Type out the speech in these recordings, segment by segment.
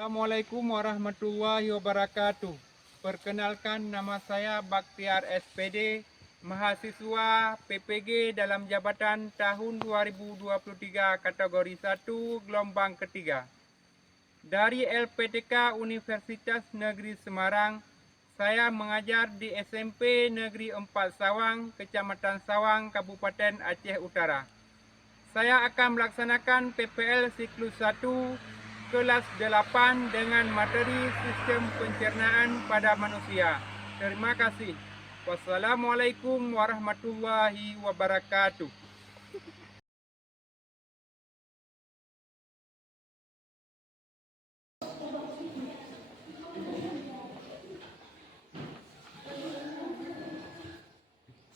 Assalamualaikum warahmatullahi wabarakatuh. Perkenalkan, nama saya Baktiar SPD, mahasiswa PPG dalam jabatan tahun 2023 kategori 1 gelombang ketiga. Dari LPTK Universitas Negeri Semarang, saya mengajar di SMP Negeri 4 Sawang, Kecamatan Sawang, Kabupaten Aceh Utara. Saya akan melaksanakan PPL siklus 1 kelas 8 dengan materi sistem pencernaan pada manusia. Terima kasih. Wassalamualaikum warahmatullahi wabarakatuh.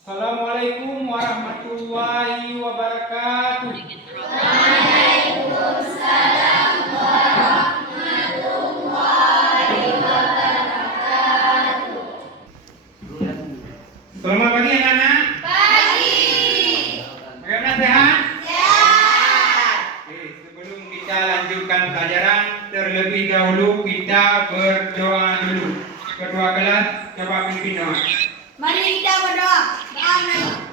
Assalamualaikum warahmatullahi wabarakatuh. Waalaikumsalam warahmatullahi wabarakatuh. Selamat pagi anak-anak. Pagi. Bagaimana sehat? Sehat. Oke, sebelum kita lanjutkan pelajaran, terlebih dahulu kita berdoa dulu. Ketua kelas, coba pimpin doa. Mari kita berdoa. Amin.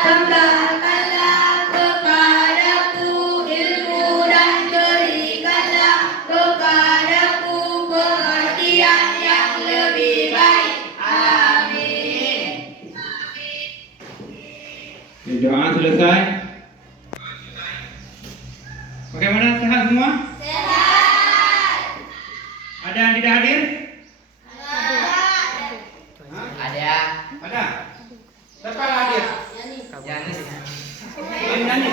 Tambahkanlah kepadaku ilmu dan berikanlah kepadaku pengertian yang lebih baik. Amin. Doa selesai. Bagaimana, sehat semua? Sehat. Ada yang tidak hadir? Ada. Ada. Siapa yang hadir? Janis. Yang nyanyi.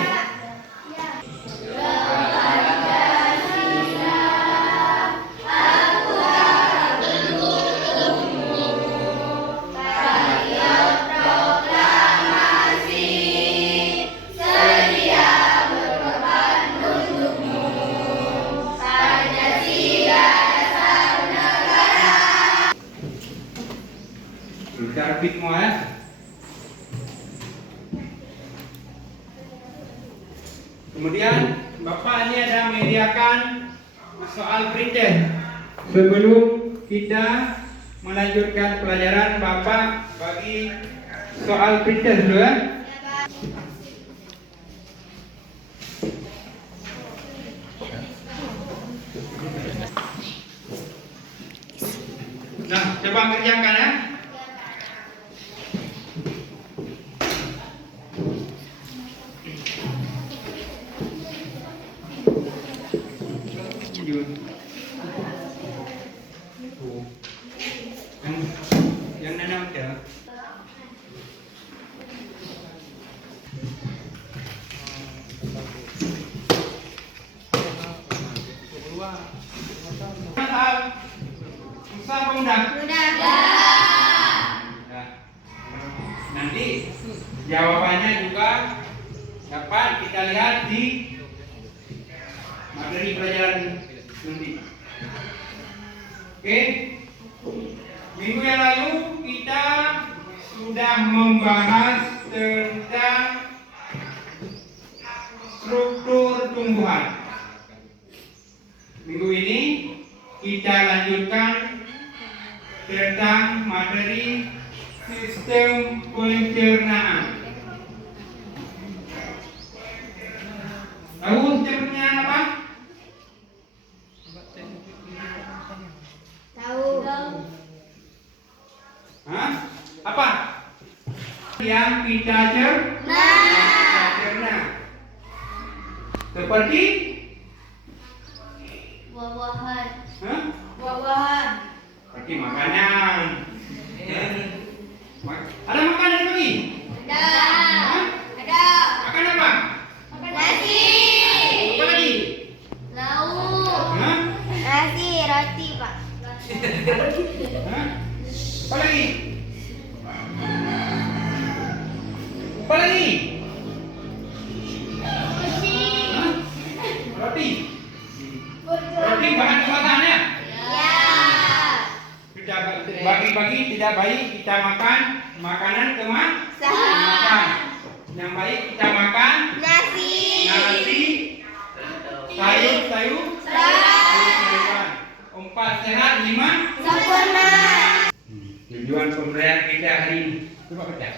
Kita repeat semua ya. Kemudian Bapak ini ada menyediakan soal pretest. Sebelum kita melanjutkan pelajaran, Bapak bagi soal pretest dulu ya. Nah, coba kerjakan ya. Yang nanam ada. Musa apa udah? Nah, nanti jawabannya juga dapat kita lihat di materi pelajaran nanti. Oke. Minggu yang lalu kita sudah membahas tentang struktur tumbuhan. Minggu ini kita lanjutkan tentang materi sistem pencernaan. Tahu sistem pencernaan apa? Tahu. Hah? Apa? Yang kita cerna. Seperti Buah-buahan. hah? Buah-buahan. Seperti makanan. Ada makanan lagi? Ada. Hah? Ada. Makan apa? Nasi. Hah? Apa lagi? Apa lagi? Hah? Roti. Roti bahan kemakannya. Kita bagi-bagi tidak baik kita makan makanan kemakan. Yang baik kita makan nasi, sayur-sayuran. 4 sehat, 5 Sempurna. tujuan pemberian kita hari ini. Coba baca.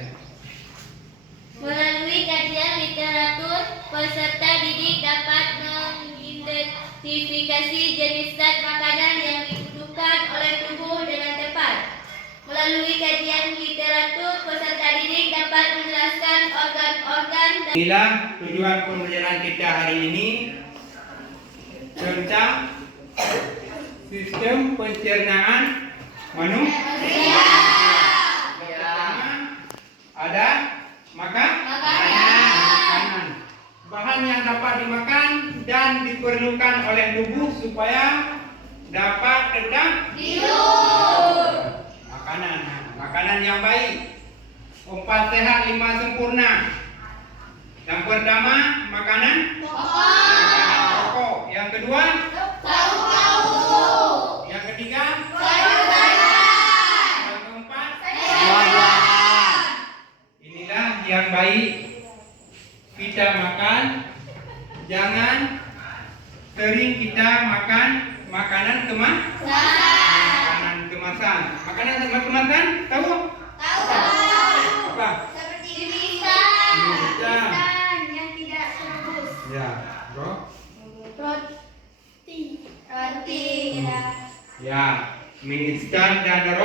Melalui kajian literatur, peserta didik dapat mengidentifikasi jenis zat makanan yang dibutuhkan oleh tubuh dengan tepat. Melalui kajian literatur, peserta didik dapat menjelaskan organ-organ dan Inilah tujuan pembelajaran kita hari ini tentang sistem pencernaan manusia. Ada makanan. Bahan yang dapat dimakan dan diperlukan oleh tubuh supaya dapat tetap hidup. Makanan yang baik. 4 sehat, 5 sempurna. Yang pertama, makanan pokok. Yang kedua, yang ketiga, yang keempat, inilah yang baik kita makan. Jangan sering kita makan makanan kemasan. Makanan kemasan tahu? Apa? Seperti mie-instan yang tidak rebus. Ya, bro. Roti. Ya, mie instan dan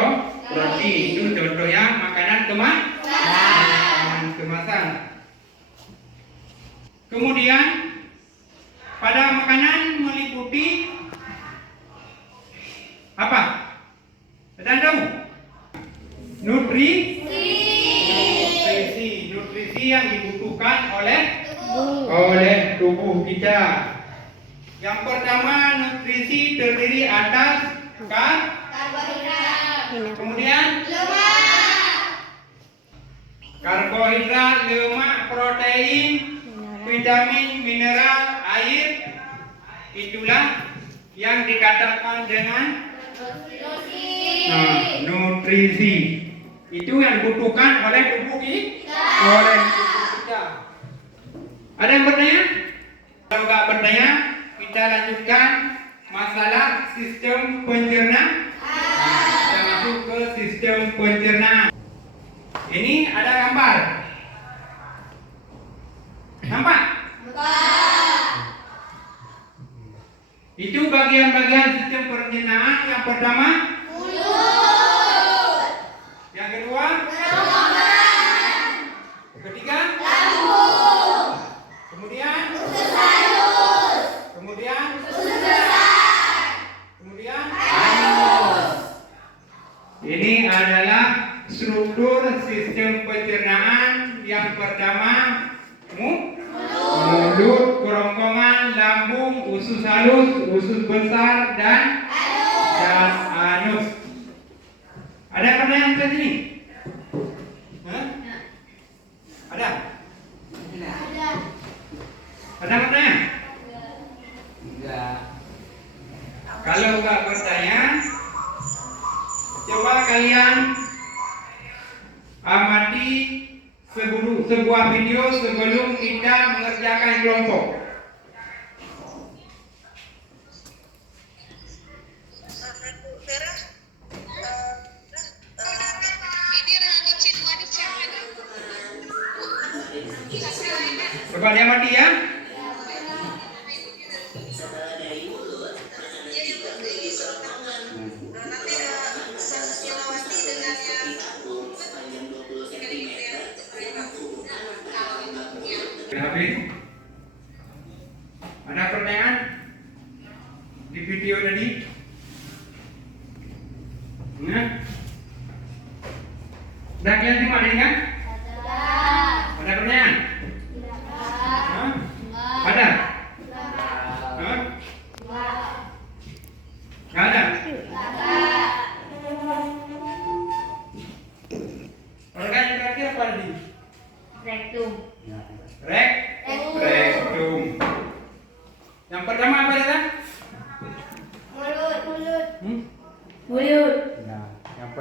roti itu contohnya makanan kemasan. Kemudian pada makanan meliputi apa? Ada tahu? Nutrisi yang dibutuhkan oleh tubuh kita. Yang pertama, nutrisi terdiri atas Karbohidrat. kemudian Lemak. karbohidrat, lemak, protein, vitamin, mineral, air. Itulah yang dikatakan dengan nutrisi. Itu yang dibutuhkan oleh tubuh kita. Ada yang bertanya? Kalau nggak bertanya, kita lanjutkan masalah sistem pencernaan. Kita masuk ke sistem pencernaan. Ini ada gambar. Nampak? Itu bagian-bagian sistem pencernaan. Yang pertama, Mulut. yang kedua, ketiga, Lambung. kemudian, kemudian, ini adalah struktur sistem pencernaan. Yang pertama, mulut, kerongkongan, lambung, usus halus, usus besar, dan anus. Ada pertanyaan ke sini? Hah? Ada? Ada pertanyaan? Enggak. Kalau enggak bertanya, coba kalian amati sebuah video sebelum kita mengerjakan kelompok. Coba dia mati ya. Habis. Ada pertanyaan di video tadi? Nah, udah kalian simak ini kan? Ada pertanyaan? Hah? Ada? Hah? Nggak ada?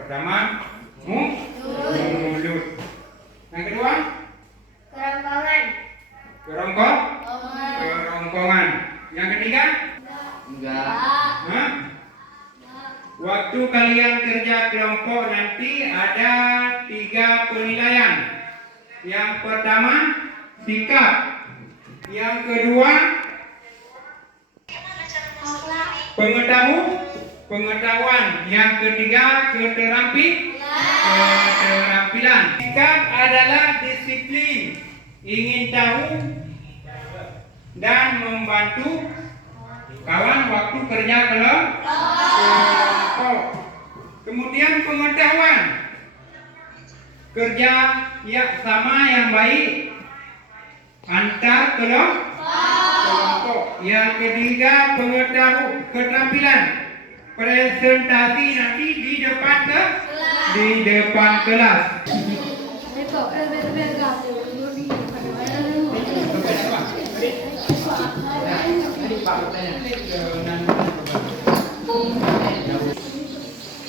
pertama mulut. Yang kedua Kerongkongan. kerongkongan. Yang ketiga Hah? Waktu kalian kerja kelompok nanti ada 3 penilaian. Yang pertama sikap, yang kedua pengetahuan, yang ketiga keterampilan. Sikap adalah disiplin, ingin tahu dan membantu kawan waktu kerja kelompok. Kemudian pengetahuan, kerja sama yang baik antar kelompok. Yang ketiga keterampilan, presentasi nanti di depan kelas.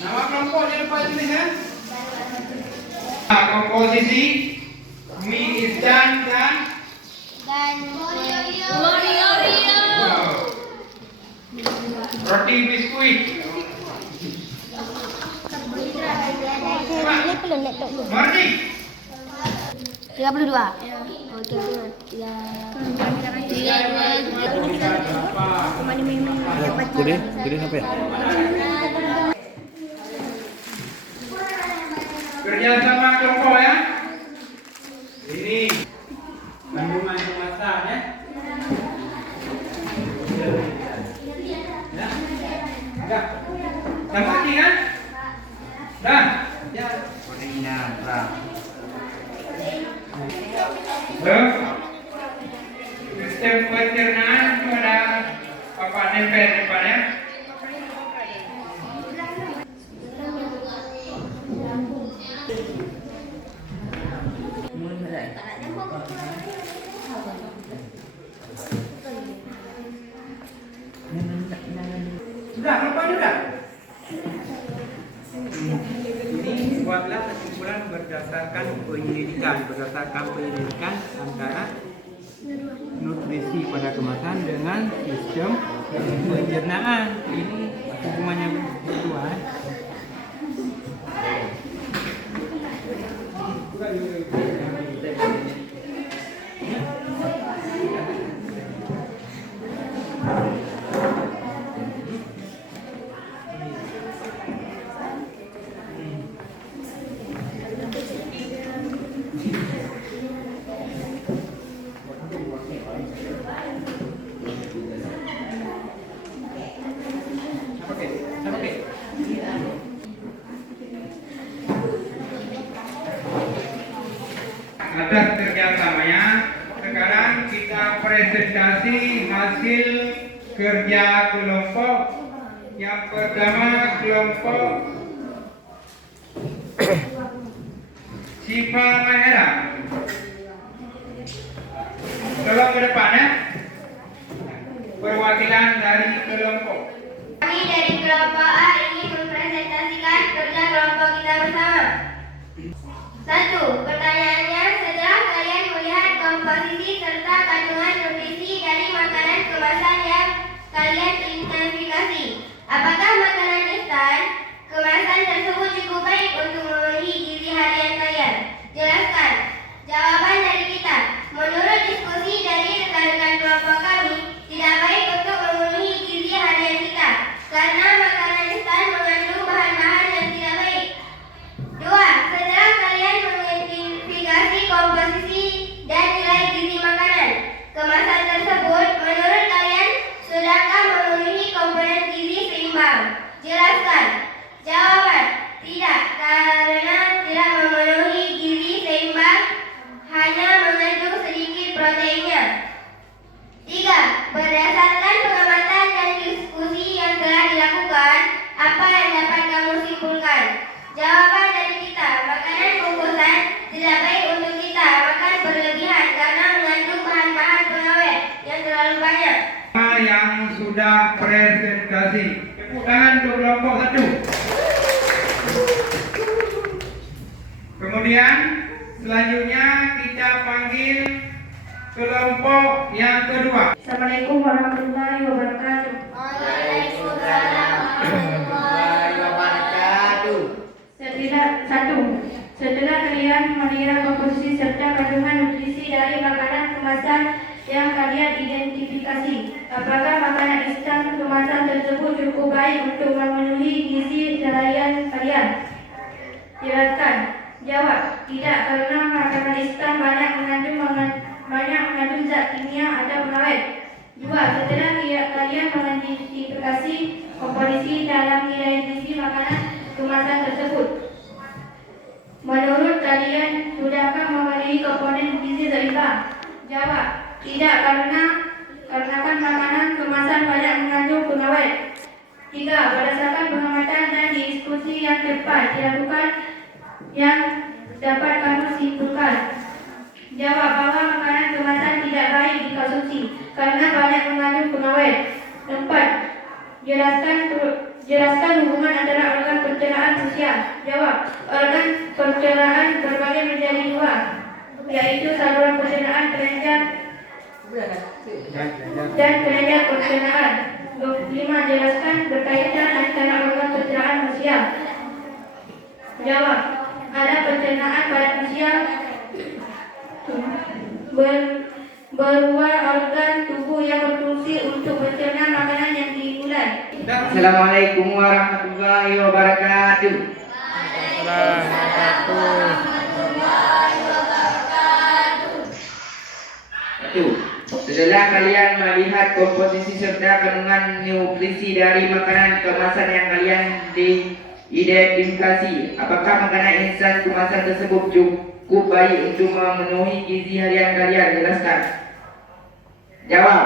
Nama kelompoknya depan sini kan? Komposisi mie instan dan roti biskuit. Marni 32. Jadi sampai kerja sama kelompok ya. Ini kandungan kemasan ya. Ya. Sama ini kan? Dah. Ya. Sistem pencernaan itu ada apa nempel depannya? Sudah, lupa sudah. Ini buatlah kesimpulan berdasarkan penyelidikan antara nutrisi pada kemasan dengan sistem pencernaan. Ini hubungannya berdua. Atas kerjasamanya, sekarang kita presentasi hasil kerja kelompok. Yang pertama kelompok Syifa Mahera. Tolong ke depan ya. Perwakilan dari kelompok. Kami dari kelompok A ingin mempresentasikan kerja kelompok kita bersama. 1. Pertanyaannya, setelah kalian melihat komposisi serta kandungan nutrisi dari makanan kemasan yang kalian identifikasi, apakah makanan instan kemasan tersebut cukup baik untuk memenuhi gizi harian kalian? Jelaskan. Jawaban dari kita, menurut diskusi dari rekan-rekan kelompok kami, tidak baik untuk memenuhi gizi harian kita karena makanan instan mengandung bahan-bahan yang tidak baik. 2. Setelah kalian mengidentifikasi komposisi dan nilai gizi makanan kemasan tersebut, menurut kalian sudahkah memenuhi komponen gizi seimbang? Jelaskan. Jawaban, tidak, karena tidak memenuhi gizi seimbang, hanya mengandung sedikit proteinnya. 3. Berdasarkan pengamatan dan diskusi yang telah dilakukan, apa yang dapat kamu simpulkan? Jawaban dari kita, makanan bungkusan tidak baik untuk kita makan berlebihan karena mengandung bahan-bahan pengawet yang terlalu banyak. Yang sudah presentasi, tepuk tangan untuk kelompok 1. Kemudian selanjutnya kita panggil kelompok yang kedua. Assalamualaikum warahmatullahi wabarakatuh. Waalaikumsalam warahmatullahi wabarakatuh. Setelah kalian melihat komposisi serta kandungan nutrisi dari makanan kemasan yang kalian identifikasi, apakah makanan instan kemasan tersebut cukup baik untuk memenuhi gizi seharian kalian? Jelaskan. Jawab, tidak, karena makanan instan banyak mengandung zat kimia atau pengawet. 2. Setelah kalian mengidentifikasi komposisi dalam nilai gizi makanan kemasan tersebut, menurut kalian sudahkah memenuhi komponen gizi seimbang? Jawab, tidak, karena makanan kemasan banyak mengandung pengawet. 3. Berdasarkan pengamatan dan diskusi yang tepat dilakukan, yang dapat kamu simpulkan. Jawab bahwa makanan kemasan tidak baik dikonsumsi karena banyak mengandung pengawet. 4. Jelaskan hubungan antara organ pencernaan sosial. Jawab, organ pencernaan terbagi menjadi 2, yaitu saluran pencernaan kelenjar dan kelenjar pencernaan. 5. Jelaskan berkaitan antara organ pencernaan sosial. Jawab, ada pencernaan pada manusia berupa organ tubuh yang berfungsi untuk mencerna makanan yang dimulai. Assalamualaikum warahmatullahi wabarakatuh. Setelah kalian melihat komposisi serta kandungan nutrisi dari makanan kemasan yang kalian diidentifikasi, apakah makanan instan kemasan tersebut cukup baik untuk memenuhi gizi harian kalian? Jelaskan. Jawab,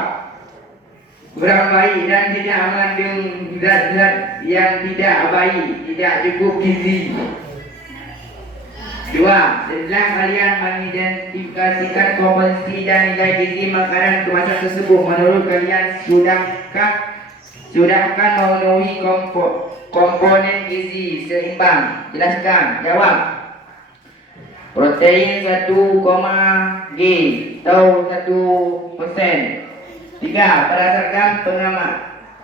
kurang baik dan tidak mengandung zat-zat yang tidak baik, tidak cukup gizi. 2. Setelah kalian mengidentifikasikan komposisi dan nilai gizi makanan kemasan tersebut, menurut kalian sudahkah memenuhi komponen gizi seimbang? Jelaskan. Jawab, protein 1, G atau 1%. 3. Berdasarkan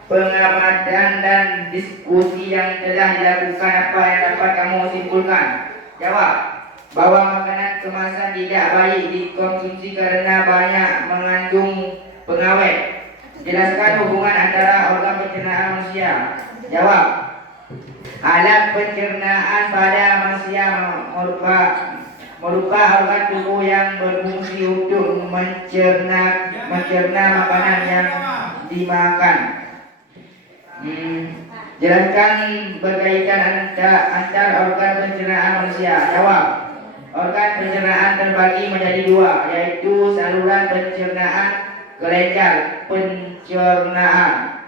pengamatan dan diskusi yang telah dilakukan, apa yang dapat kamu simpulkan? Jawab, bahwa makanan kemasan tidak baik dikonsumsi karena banyak mengandung pengawet. Jelaskan hubungan antara organ pencernaan manusia. Jawab, alat pencernaan pada manusia merupakan organ tubuh yang berfungsi untuk mencerna makanan yang dimakan. Jelaskan berkaitan antar organ pencernaan manusia. Jawab, organ pencernaan terbagi menjadi 2, yaitu saluran pencernaan, kelenjar pencernaan.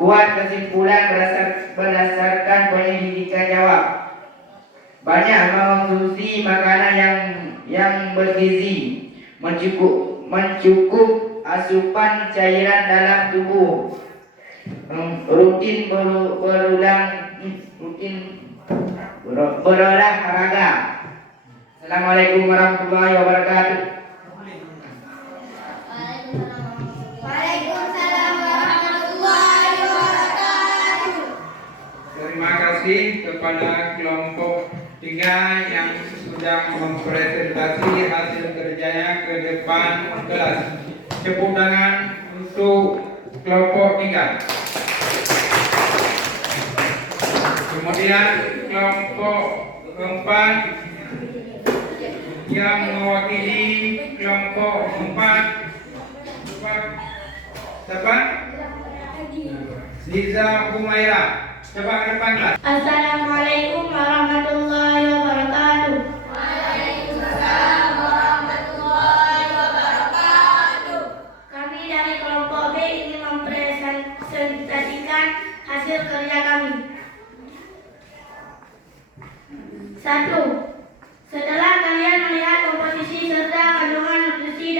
Buat kesimpulan berdasarkan penyelidikan. Jawab, banyak mengonsumsi makanan yang bergizi, mencukup asupan cairan dalam tubuh, rutin berolahraga. Assalamualaikum warahmatullahi wabarakatuh. Waalaikumsalam warahmatullahi wabarakatuh. Terima kasih kepada kelompok 3 yang sudah mempresentasi hasil kerjanya ke depan kelas. Tepuk tangan untuk kelompok 3. Kemudian kelompok keempat yang mewakili kelompok 4, siapa? Liza Humaira. Coba ke depan kelas. Assalamualaikum warahmatullahi wabarakatuh. Waalaikumsalam warahmatullahi wabarakatuh. Kami dari kelompok B ingin mempresentasikan hasil kerja kami. 1. Setelah kalian melihat komposisi serta kandungan nutrisi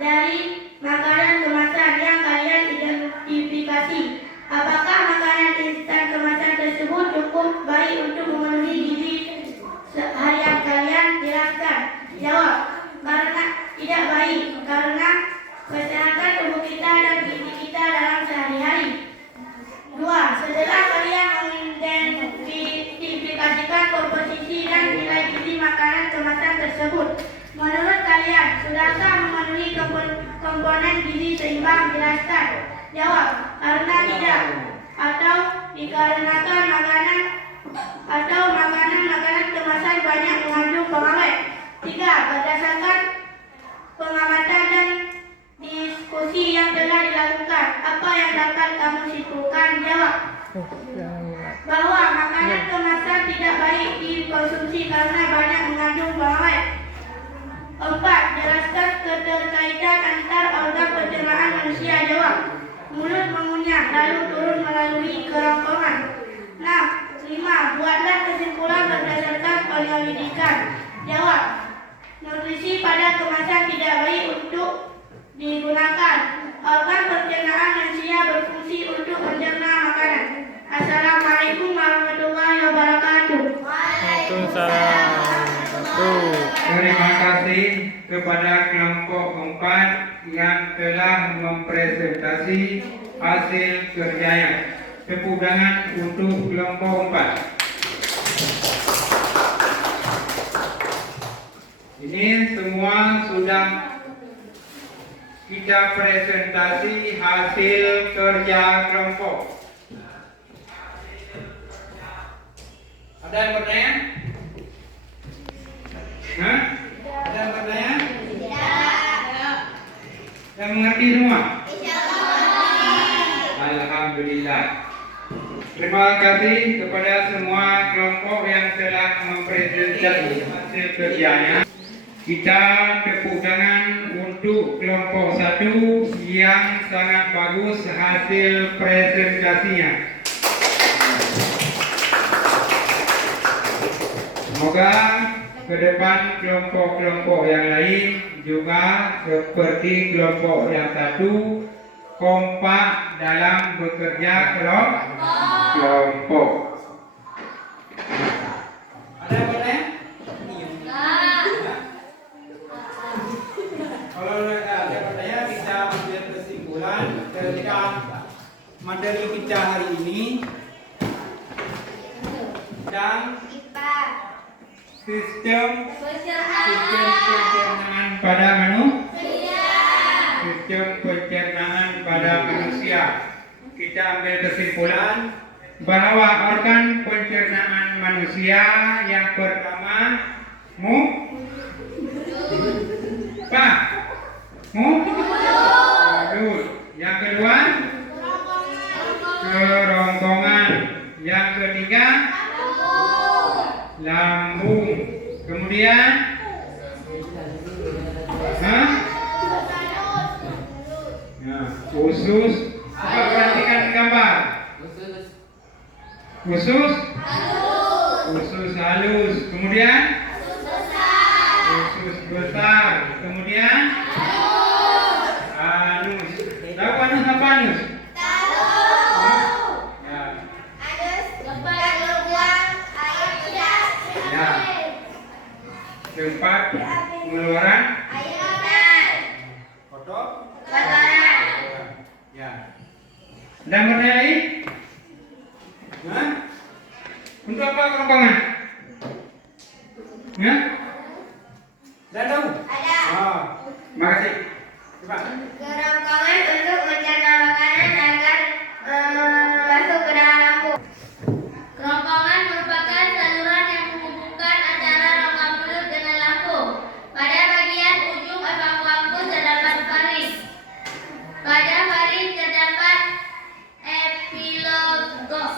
dari makanan kemasan yang kalian identifikasi, apakah makanan instan kemasan tersebut cukup baik untuk memenuhi gizi sehari dikarenakan makanan atau makanan-makanan kemasan banyak mengandung pengawet. 3. Berdasarkan pengamatan dan diskusi yang telah dilakukan, apa yang dapat kamu simpulkan? Jawab. Bahwa makanan kemasan tidak baik dikonsumsi karena banyak mengandung pengawet. 4. Jelaskan keterkaitan antar organ pencernaan manusia. Jawab. Mulut mengunyah lalu turun melalui kerongkongan. 5. Buatlah kesimpulan berdasarkan penyelidikan. Jawab. Nutrisi pada kemasan tidak baik untuk digunakan. Organ pencernaan manusia berfungsi untuk mencerna makanan. Assalamualaikum warahmatullahi wabarakatuh. Waalaikumsalam. Terima kasih kepada kelompok 4 yang telah mempresentasi hasil kerjanya. Tepuk tangan untuk kelompok 4. Ini semua sudah kita presentasi hasil kerja kelompok. Ada yang bertanya? Hah? Ada yang bertanya? Tidak. Yang mengerti semua? Alhamdulillah. Terima kasih kepada semua kelompok yang telah mempresentasi hasil kerjanya. Kita tepuk tangan untuk kelompok 1 yang sangat bagus hasil presentasinya. Semoga ke depan kelompok-kelompok yang lain juga seperti kelompok yang 1 kompak dalam bekerja kelompok. Ada yang bertanya? Kalau ada bertanya, kita ambil kesimpulan tentang materi kita hari ini tentang sistem pencernaan pada manusia. Kita ambil kesimpulan bahwa organ pencernaan manusia yang pertama mulut. Yang kedua kerongkongan. Yang ketiga lambung. Kemudian usus. Coba perhatikan gambar. Usus halus. Kemudian usus besar. Kemudian anus. Tahu anus apa anus? Ya. Tempat pengeluaran kotor. Ya. Ada yang bertanya lagi? Hah? Untuk apa kerongkongan? Ya? Tidak tahu? Ada. Oh, makasih. Coba. Kerongkongan untuk mencerna makanan agar masuk ke dalam lambung. Kerongkongan merupakan saluran yang menghubungkan antara rongga mulut dengan lambung. Pada bagian ujung evakuatus terdapat faring. Pada faring terdapat epiglottis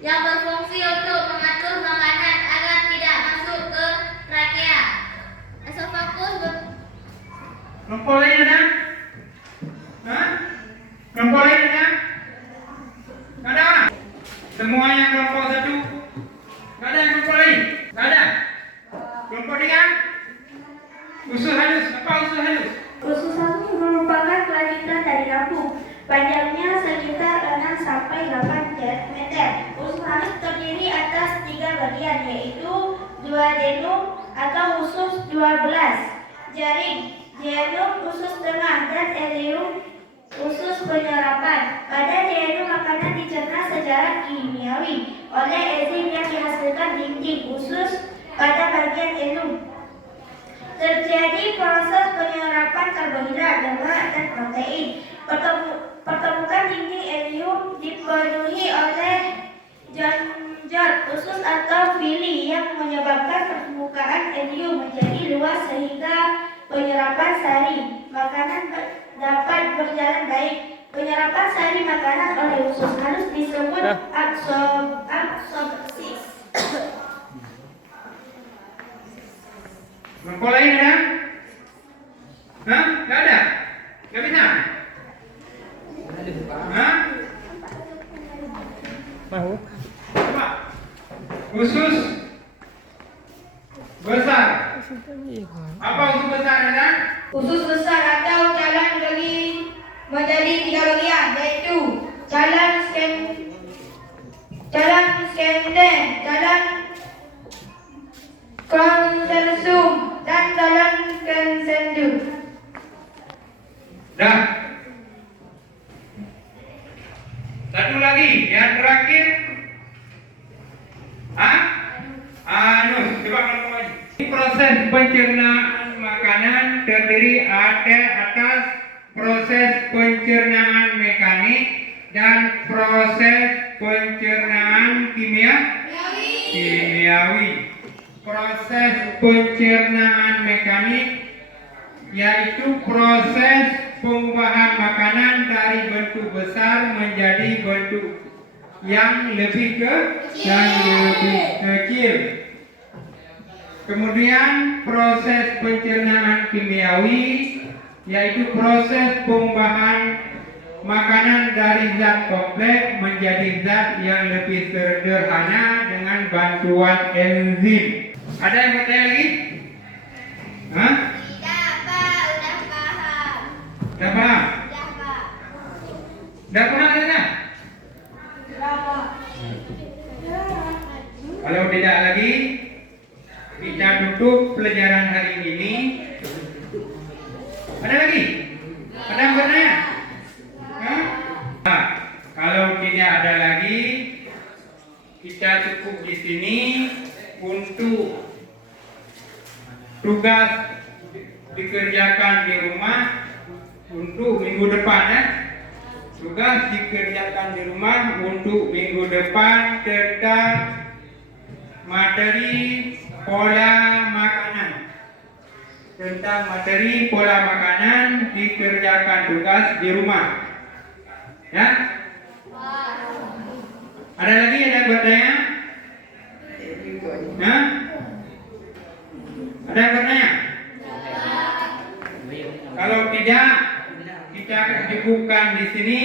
yang berfungsi untuk mengatur makanan agar tidak masuk ke trakea. Esofagus Kelompok lain ada? Hah? Kelompok lain ada? Nggak ada orang? Semua yang kelompok 1? Nggak ada yang kelompok lain? Nggak ada? Kelompok 3? Usus halus. Apa usus halus? Usus halus merupakan kelanjutan dari lambung. Panjangnya sekitar 6 sampai 8 meter. Usus halus terdiri atas 3 bagian, yaitu duodenum atau usus 12, jaring, duodenum usus tengah, dan ileum usus penyerapan. Pada duodenum makanan dicerna secara kimiawi oleh enzim yang dihasilkan dinding usus. Pada bagian ileum terjadi proses penyerapan karbohidrat, lemak, dan protein. Pertemukan dinding ileum dipenuhi oleh atau fili yang menyebabkan permukaan embrio menjadi luas sehingga penyerapan sari makanan dapat berjalan baik. Penyerapan sari makanan oleh usus halus disebut absorpsi. Kelompok lain ada? Hah? Gak ada? Gak bisa? Hah? Mau? Coba. Usus besar. Apa usus besar ada? Usus besar atau jalan bagi menjadi 3 bagian, yaitu jalan skenden, jalan konsensum, dan jalan konsendum. Dah. Satu lagi, yang terakhir. Hah? Anus. Coba kelompok lagi. Proses pencernaan makanan terdiri atas proses pencernaan mekanik dan proses pencernaan kimiawi. Proses pencernaan mekanik yaitu proses pengubahan makanan dari bentuk besar menjadi bentuk yang lebih kecil. Kemudian proses pencernaan kimiawi yaitu proses pengubahan makanan dari zat kompleks menjadi zat yang lebih sederhana dengan bantuan enzim. Ada yang bertanya lagi? Hah? Tidak, Pak. Udah paham. Udah paham? Udah, Pak. Udah paham ya? Kalau tidak lagi, kita tutup pelajaran hari ini. Ada lagi? Ada yang bertanya? Hah? Nah, kalau tidak ada lagi, kita cukup di sini untuk tugas dikerjakan di rumah untuk minggu depan ya. Tugas dikerjakan di rumah untuk minggu depan tentang materi pola makanan. Tentang materi pola makanan dikerjakan tugas di rumah. Ya? Ada lagi yang bertanya? Hah? Ada yang bertanya? Kalau tidak, kita akan cukupkan di sini.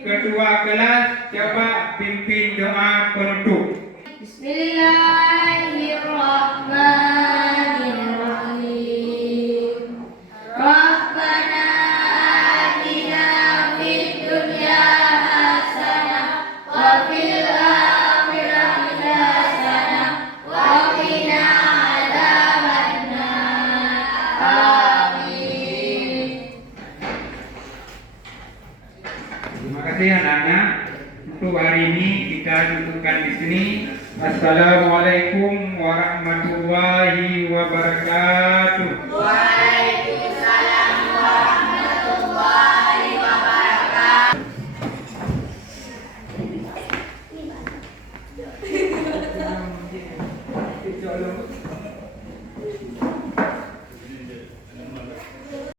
Ketua kelas coba pimpin doa penutup. Bismillahirrahmanirrahim. Rabbana atina fid dunya hasanah wa fil akhirati hasanah wa qina adzabannar. Amin. Terima kasih anak-anak. Untuk hari ini kita cukupkan di sini. Assalamualaikum warahmatullahi wabarakatuh.